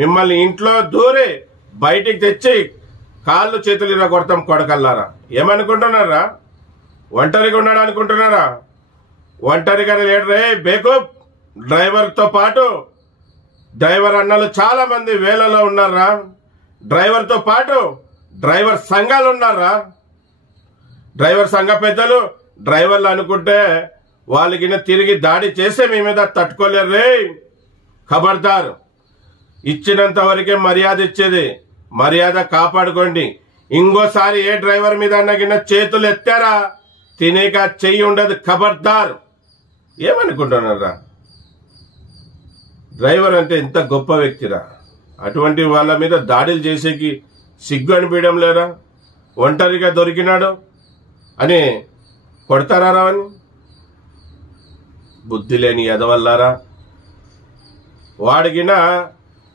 మిమ్మల్ని ఇంట్లో దూరి బయటికి తెచ్చి కాళ్ళు చేతులు ఇలా కొడతాం కొడకల్లారా. ఏమనుకుంటున్నారా? ఒంటరిగా ఉన్నాడు అనుకుంటున్నారా? ఒంటరిగా లేడరే బేకూప్. డ్రైవర్తో పాటు డ్రైవర్ అన్నలు చాలా మంది వేలలో ఉన్నారా. డ్రైవర్తో పాటు డ్రైవర్ సంఘాలు ఉన్నారా. డ్రైవర్ సంఘ పెద్దలు డ్రైవర్లు అనుకుంటే వాళ్ళకి తిరిగి దాడి చేస్తే మీ మీద తట్టుకోలేరు రే. ఖబర్దార్. ఇచ్చినంత వరకే మర్యాద ఇచ్చేది. మర్యాద కాపాడుకోండి. ఇంకోసారి ఏ డ్రైవర్ మీద అన్నగిన చేతులు ఎత్తారా తినేక చెయ్యి ఉండదు. ఖబర్దార్. ఏమనుకుంటున్నారా? డ్రైవర్ అంటే ఎంత గొప్ప వ్యక్తిరా. అటువంటి వాళ్ళ మీద దాడులు చేసేకి సిగ్గు అనిపించడం లేరా? ఒంటరిగా దొరికినాడు అని కొడతారా అని? బుద్ధి లేని ఎదవల్లారా. వాడికినా